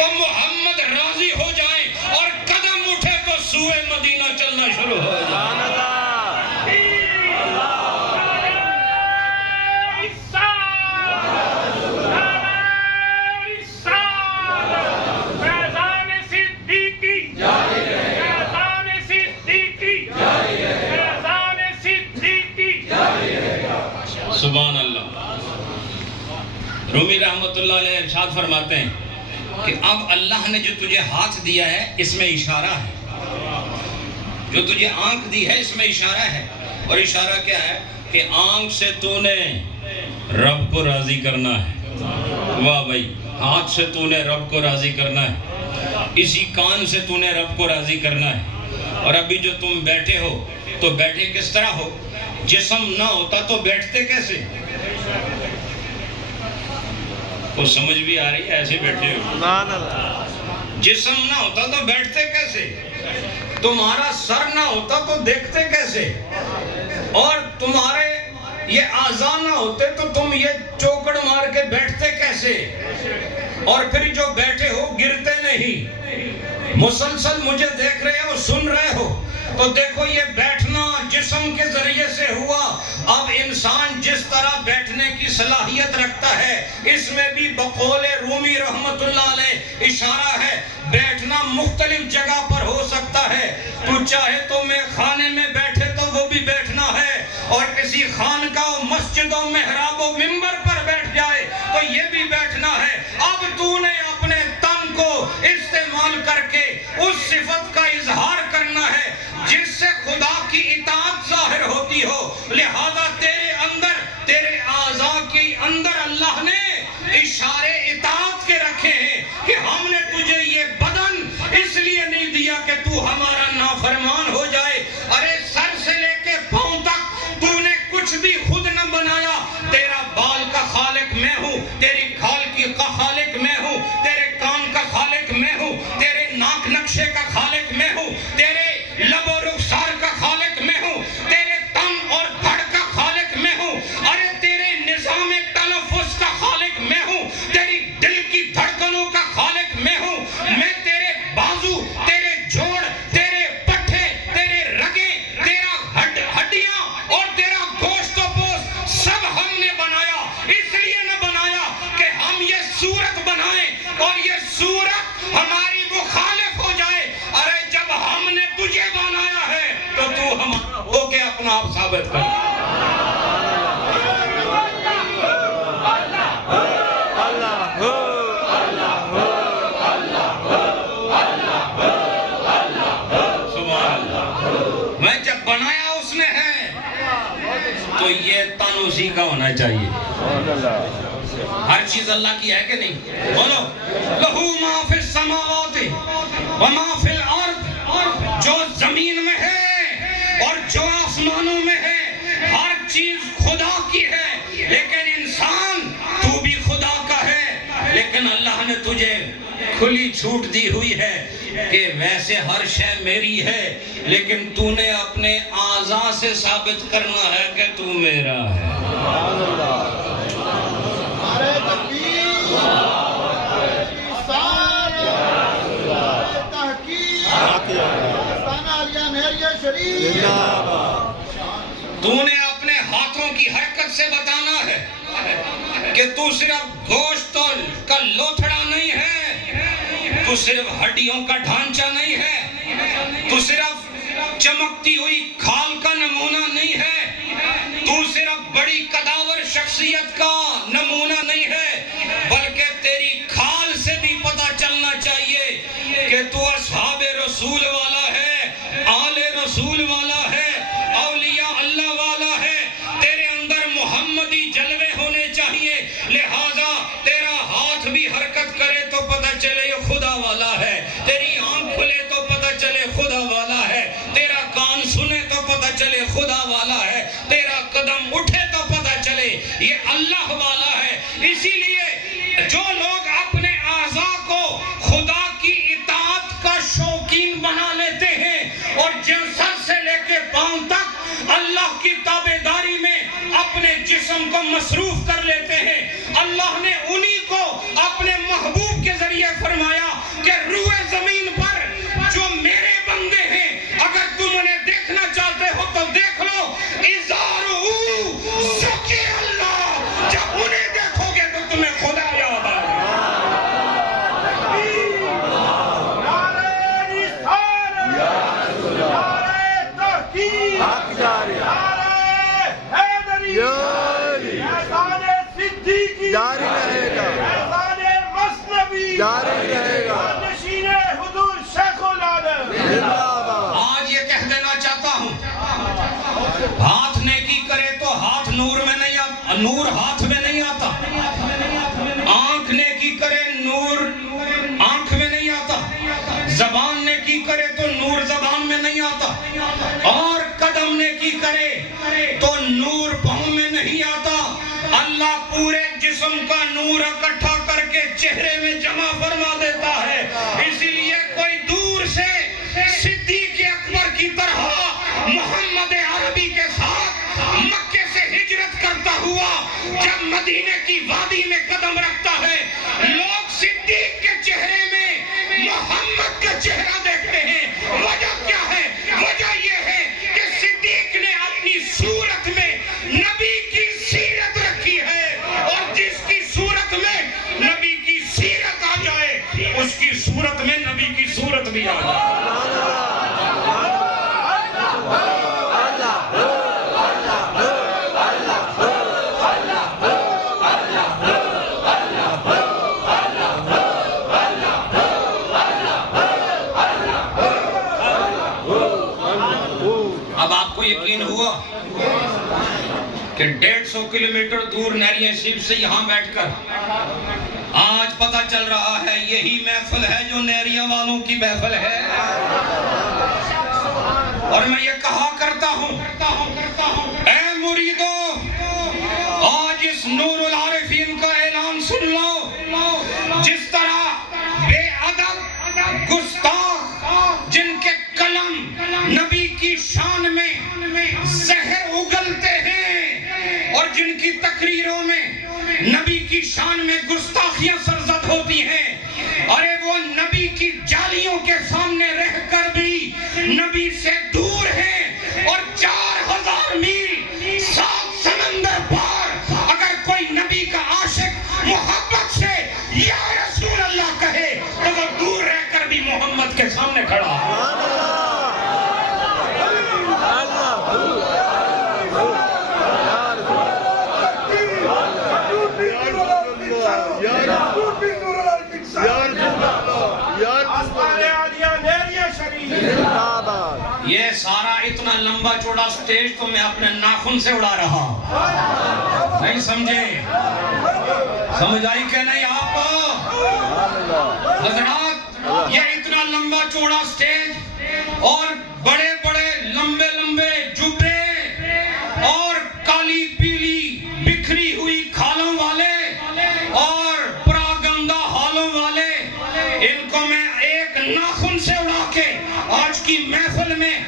تو محمد راضی ہو جائیں اور قدم اٹھے تو سوئے مدینہ چلنا شروع ہو جائے. سبحان اللہ. رومی رحمت اللہ علیہ ارشاد فرماتے ہیں کہ اب اللہ نے جو تجھے ہاتھ دیا ہے اس میں اشارہ ہے، جو تجھے آنکھ دی ہے اس میں اشارہ ہے. اور اشارہ کیا ہے؟ کہ آنکھ سے تو نے رب کو راضی کرنا ہے. واہ بھائی، ہاتھ سے تو نے رب کو راضی کرنا ہے، اسی کان سے تو نے رب کو راضی کرنا ہے. اور ابھی جو تم بیٹھے ہو تو بیٹھے کس طرح ہو؟ جسم نہ ہوتا تو بیٹھتے کیسے؟ کو سمجھ بھی آ رہی ہے؟ ایسے بیٹھے ہو. جسم نہ ہوتا تو بیٹھتے کیسے؟ تمہارا سر نہ ہوتا تو دیکھتے کیسے؟ اور تمہارے یہ اعضاء نہ ہوتے تو تم یہ چوکڑ مار کے بیٹھتے کیسے؟ اور پھر جو بیٹھے ہو گرتے نہیں، مسلسل مجھے دیکھ رہے ہو، سن رہے ہو. تو دیکھو یہ بیٹھنا جسم کے ذریعے سے ہوا. اب انسان جس طرح بیٹھنے کی صلاحیت رکھتا ہے اس میں بھی بقول رومی رحمت اللہ علیہ اشارہ ہے. بیٹھنا مختلف جگہ پر ہو سکتا ہے. تو چاہے تو میں خانے میں بیٹھے تو وہ بھی بیٹھنا ہے، اور کسی خانقاہ و مسجد و محراب و منبر پر بیٹھ جائے تو یہ بھی بیٹھنا ہے. اب تو نے اپنے تن کو استعمال کر کے اس صفت کا اظہار کرنا ہے جس سے خدا کی اطاعت ظاہر ہوتی ہو. لہذا تیرے اندر، تیرے اعضاء کے اندر اللہ نے اشارے اطاعت کے رکھے ہیں کہ ہم نے تجھے یہ بدن اس لیے نہیں دیا کہ تو ہمارا نافرمان ہو جائے. ارے سر سے لے کے پاؤں تک تو نے کچھ بھی خود نہ بنایا. تیرا بال کا خالق میں ہوں، تیری کھال کی کا خالق میں ہوں، تیرے کان کا خالق میں ہوں، تیرے ناک نقشے کا خالق میں ہوں، تیرے لب و رخسار کا خالق میں ہوں، تیرے تن اور دھڑ کا خالق میں ہوں. ارے تیرے نظام تلفظ کا خالق میں ہوں، تیری دل کی دھڑکنوں کا خالق میں ہوں. میں تیرے بازو، تیرے جوڑ، تیرے پٹھے، تیرے رگیں، تیرا ہڈیاں اور تیرا گوشت و پوست سب ہم نے بنایا. اس لیے نہ بنایا کہ ہم یہ صورت بنائیں اور یہ صورت ہماری مخالف ہو جائے. ارے جب ہم نے تجھے بنایا ہے تو تو ہمارا ہو کے اپنا آپ ثابت کر. میں جب بنایا اس نے ہے تو یہ تن اسی کا ہونا چاہیے. ہر چیز اللہ کی ہے کہ نہیں؟ بولو لہو ما فی السماوات وما فی الارض. جو زمین میں ہے اور جو آسمانوں میں ہے ہر چیز خدا کی ہے. لیکن انسان تو بھی خدا کا ہے، لیکن اللہ نے تجھے کھلی چھوٹ دی ہوئی ہے کہ ویسے ہر شے میری ہے، لیکن تو نے اپنے اعضاء سے ثابت کرنا ہے کہ تو میرا ہے. تو نے اپنے ہاتھوں کی حرکت سے بتانا ہے کہ تو صرف گوشت کا لوتھڑا نہیں ہے، تو صرف ہڈیوں کا ڈھانچہ نہیں ہے، تو صرف چمکتی ہوئی کھال کا نمونہ نہیں ہے، تو صرف بڑی قداور شخصیت کا نمونہ نہیں ہے، بلکہ تیری کھال سے بھی پتہ چلنا چاہیے کہ تو اصحاب رسول والا ہے، آل رسول والا ہے، اولیاء اللہ والا ہے. تیرے اندر محمدی جلوے ہونے چاہیے. لہذا تیرا ہاتھ بھی حرکت کرے تو پتہ چلے یہ خدا والا ہے، تیری آنکھ کھلے تو پتہ چلے خدا والا ہے، تیرا کان سنے تو پتہ چلے خدا والا ہے، تیرا قدم اٹھے تو پتہ چلے یہ اللہ والا ہے. اسی لیے جو لوگ اپنے اعضاء کو خدا کی اطاعت کا شوقین بنا لیتے ہیں اور جن سر سے لے کے پاؤں تک اللہ کی تابعداری میں اپنے جسم کو مصروف کر لیتے ہیں، اللہ نے انہی کو اپنے محبوب کے ذریعے فرمایا جاری رہے گا. آج یہ کہہ دینا چاہتا ہوں، ہاتھ نیکی کرے تو ہاتھ نور میں نہیں آتا، نور ہاتھ میں نہیں آتا. آنکھ نیکی کرے نور آنکھ میں نہیں آتا. زبان نیکی کرے تو نور زبان میں نہیں آتا. اور قدم نیکی کرے تو نور پاؤں میں نہیں آتا. اللہ پورے جسم کا نور اکٹھا کر کے چہرے میں جمع فرما دیتا ہے. اسی لیے کوئی دور سے صدیق اکبر کی طرح محمد عربی کے ساتھ مکے سے ہجرت کرتا ہوا جب مدینے کی وادی میں قدم رکھتا ہے، لوگ صدیق کے چہرے میں محمد کا چہرہ دیکھتے ہیں. وجہ کیا ہے؟ وجہ یہ ہے کہ صدیق نے اپنی صورت میں نبی کی سیرت رکھی ہے، اور جس کی صورت میں نبی کی سیرت آ جائے اس کی صورت میں نبی کی صورت بھی آ جائے. اب آپ کو یقین ہوا کہ 150 کلومیٹر دور نیریاں شیف سے یہاں بیٹھ کر آج پتہ چل رہا ہے یہی محفل ہے جو نیریاں والوں کی محفل ہے. اور میں یہ کہا کرتا ہوں، اے مریدو، آج اس نور العارفین کا اعلان سن لو. جس طرح بے ادب گستاخ جن کے قلم نبی کی شان میں زہر اگلتے ہیں اور جن کی تقریروں میں نبی کی شان میں گستاخیاں سرزد ہوتی ہیں، ارے وہ نبی کی جالیوں کے سامنے رہ کر بھی نبی سے دور ہیں. اور 4000 میل 7 سمندر پار اگر کوئی نبی کا عاشق محبت سے یا رسول اللہ کہے تو وہ دور رہ کر بھی محمد کے سامنے کھڑا ہے. یہ سارا اتنا لمبا چوڑا سٹیج تو میں اپنے ناخن سے اڑا رہا. نہیں سمجھے؟ سمجھ آئی کہ نہیں آپ کو؟ حضرات، یہ اتنا لمبا چوڑا سٹیج اور بڑے بڑے لمبے لمبے جبے اور کالی پیلی بکھری ہوئی کھالوں والے اور پراگندہ ہالوں والے، ان کو میں ایک ناخن سے اڑا کے آج کی محفل میں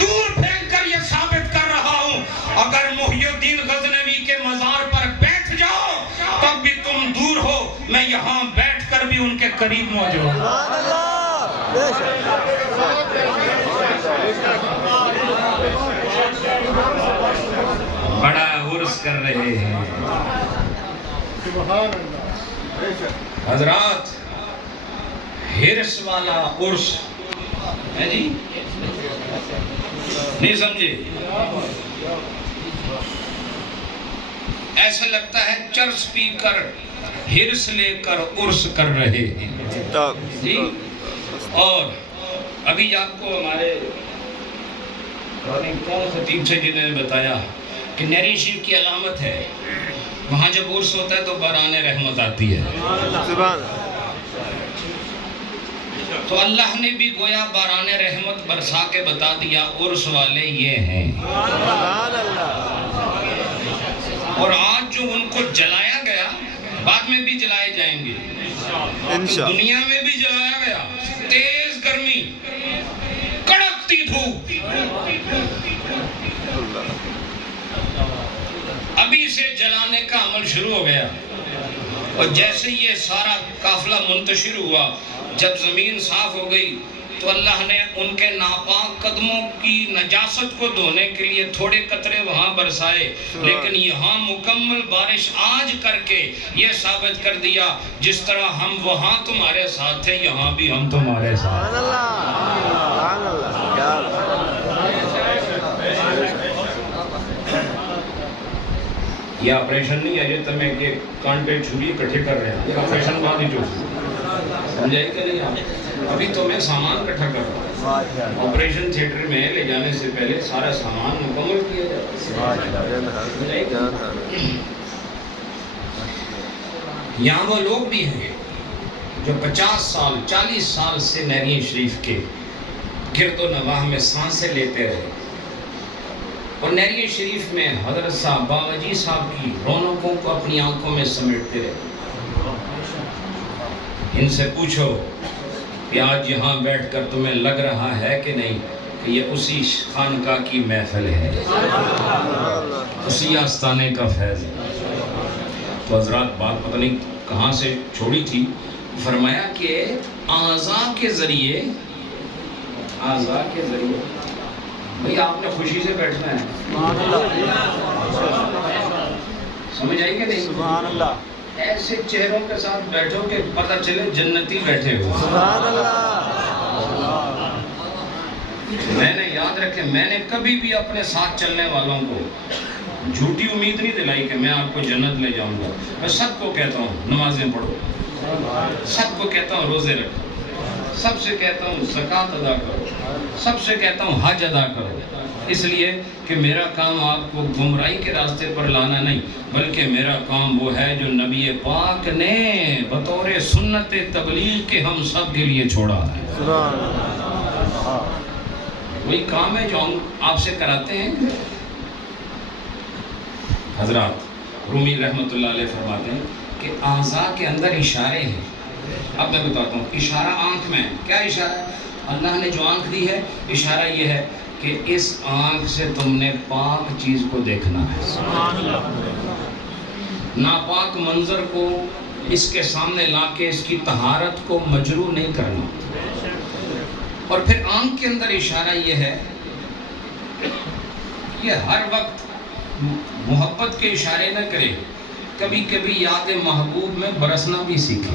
دور پھینک کر یہ ثابت کر رہا ہوں، اگر محی الدین غزنوی کے مزار پر بیٹھ جاؤ تب بھی تم دور ہو، میں یہاں بیٹھ کر بھی ان کے قریب موجود ہوں. بڑا عرس کر رہے ہیں حضرات. ہرس والا عرس ہے جی، نہیں سمجھے؟ ایسا لگتا ہے چرس پی کر ہرس لے کر عرس کر رہے ہیں جی. اور ابھی آپ کو ہمارے کون خطیب سے جنہوں نے بتایا کہ نیری شریف کی علامت ہے، وہاں جب عرس ہوتا ہے تو باران رحمت آتی ہے. تو اللہ نے بھی گویا باران رحمت برسا کے بتا دیا عرس والے یہ ہیں. اور آج جو ان کو جلایا گیا بعد میں بھی جلائے جائیں گے، دنیا میں بھی جلایا گیا. تیز گرمی، کڑکتی دھوپ، ابھی سے جلانے کا عمل شروع ہو گیا. اور جیسے یہ سارا قافلہ منتشر ہوا، جب زمین صاف ہو گئی تو اللہ نے ان کے ناپاک قدموں کی نجاست کو دھونے کے لیے تھوڑے قطرے وہاں برسائے، لیکن یہاں مکمل بارش آج کر کے یہ ثابت کر دیا جس طرح ہم وہاں تمہارے ساتھ تھے یہاں بھی ہم تمہارے ساتھ. یہ آپریشن نہیں ہے جو تمہیں کہ کانٹے چھری کٹھے کر رہے ہیں، یہ آپریشن بعد ہی جو سمجھائی کہ نہیں آپ؟ ابھی تو میں سامان اکٹھا کر رہا ہوں، آپریشن تھیٹر میں لے جانے سے پہلے سارا سامان مکمل کیا جاتا ہے۔ یہاں وہ لوگ بھی ہیں جو 50 سال 40 سال سے نعرین شریف کے گرد و نواح میں سانسیں لیتے رہے، اور نعرین شریف میں حضرت صاحب باواجی صاحب کی رونقوں کو اپنی آنکھوں میں سمیٹتے رہے۔ ان سے پوچھو کہ آج یہاں بیٹھ کر تمہیں لگ رہا ہے کہ نہیں کہ یہ اسی خانقاہ کی محفل ہے، اسی آستانے کا فیض ہے۔ تو حضرات بات پتہ نہیں کہاں سے چھوڑی تھی، فرمایا کہ اعضاء کے ذریعے بھئی آپ نے خوشی سے بیٹھنا ہے، سمجھ آئی کہ نہیں؟ سبحان اللہ۔ ایسے چہروں کے ساتھ بیٹھو کہ پتہ چلے جنتی بیٹھے ہو۔ سبحان اللہ۔ میں نے یاد رکھے، میں نے کبھی بھی اپنے ساتھ چلنے والوں کو جھوٹی امید نہیں دلائی کہ میں آپ کو جنت لے جاؤں گا۔ میں سب کو کہتا ہوں نمازیں پڑھو، سب کو کہتا ہوں روزے رکھو، سب سے کہتا ہوں زکوٰۃ ادا کرو، سب سے کہتا ہوں حج ادا کرو، اس لیے کہ میرا کام آپ کو گمراہی کے راستے پر لانا نہیں، بلکہ میرا کام وہ ہے جو نبی پاک نے بطور سنت تبلیغ کے ہم سب کے لیے چھوڑا ہے۔ وہی کام ہے جو ہم آپ سے کراتے ہیں۔ حضرات رومی رحمۃ اللہ علیہ فرماتے ہیں کہ اعضاء کے اندر اشارے ہیں۔ اب میں بتاتا ہوں، اشارہ آنکھ میں کیا اشارہ ہے؟ اللہ نے جو آنکھ دی ہے، اشارہ یہ ہے کہ اس آنکھ سے تم نے پاک چیز کو دیکھنا ہے، ناپاک منظر کو اس کے سامنے لا کے اس کی طہارت کو مجروح نہیں کرنا۔ اور پھر آنکھ کے اندر اشارہ یہ ہے، یہ ہر وقت محبت کے اشارے نہ کرے، کبھی کبھی یاد محبوب میں برسنا بھی سیکھے۔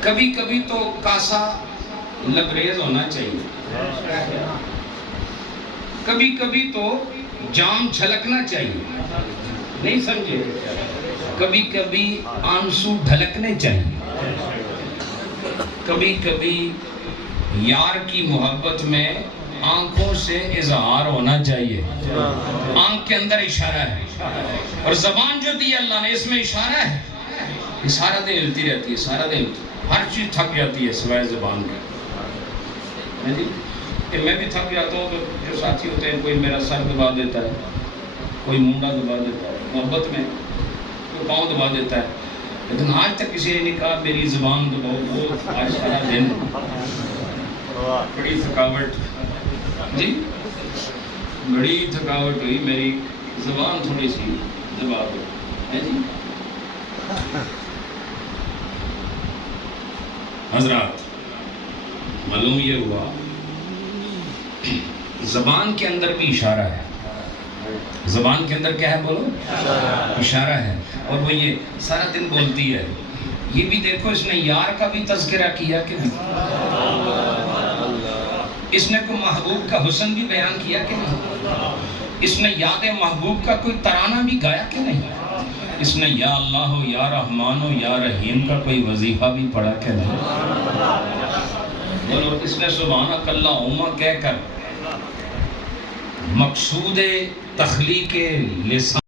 کبھی کبھی تو کاسا لبریز ہونا چاہیے، کبھی کبھی تو جام چھلکنا چاہیے، نہیں سمجھے؟ کبھی کبھی آنسو ڈھلکنے چاہیے، کبھی کبھی یار کی محبت میں آنکھوں سے اظہار ہونا چاہیے۔ آنکھ کے اندر اشارہ ہے، اور زبان جو دی اللہ نے اس میں اشارہ ہے۔ یہ سارا دن ہلتی رہتی ہے، سارا دن ہر چیز تھک جاتی ہے سوائے زبان کا۔ کہ میں بھی تھک جاتا ہوں تو جو ساتھی ہوتے ہیں، کوئی میرا سر دبا دیتا ہے، کوئی منڈا دبا دیتا ہے محبت میں، کوئی پاؤں دبا دیتا ہے، لیکن آج تک کسی نے نہیں کہا میری زبان دباؤ۔ وہ آج سارا دن بڑی تھکاوٹ، جی بڑی تھکاوٹ ہوئی، میری زبان تھوڑی سی دبا دو، ہے جی۔ حضرات معلوم یہ ہوا زبان کے اندر بھی اشارہ ہے۔ زبان کے اندر کیا ہے؟ بولو، اشارہ ہے، اور وہ یہ سارا دن بولتی ہے۔ یہ بھی دیکھو اس نے یار کا بھی تذکرہ کیا کہ نہیں، اس نے کوئی محبوب کا حسن بھی بیان کیا کہ نہیں، اس نے یاد محبوب کا کوئی ترانہ بھی گایا کہ نہیں، اس نے یا اللہ ہو یا رحمان ہو یا رحیم کا کوئی وظیفہ بھی پڑھا کہ نہیں، بولو اس نے سبحانک اللہم کہہ کر مقصود تخلیق لسان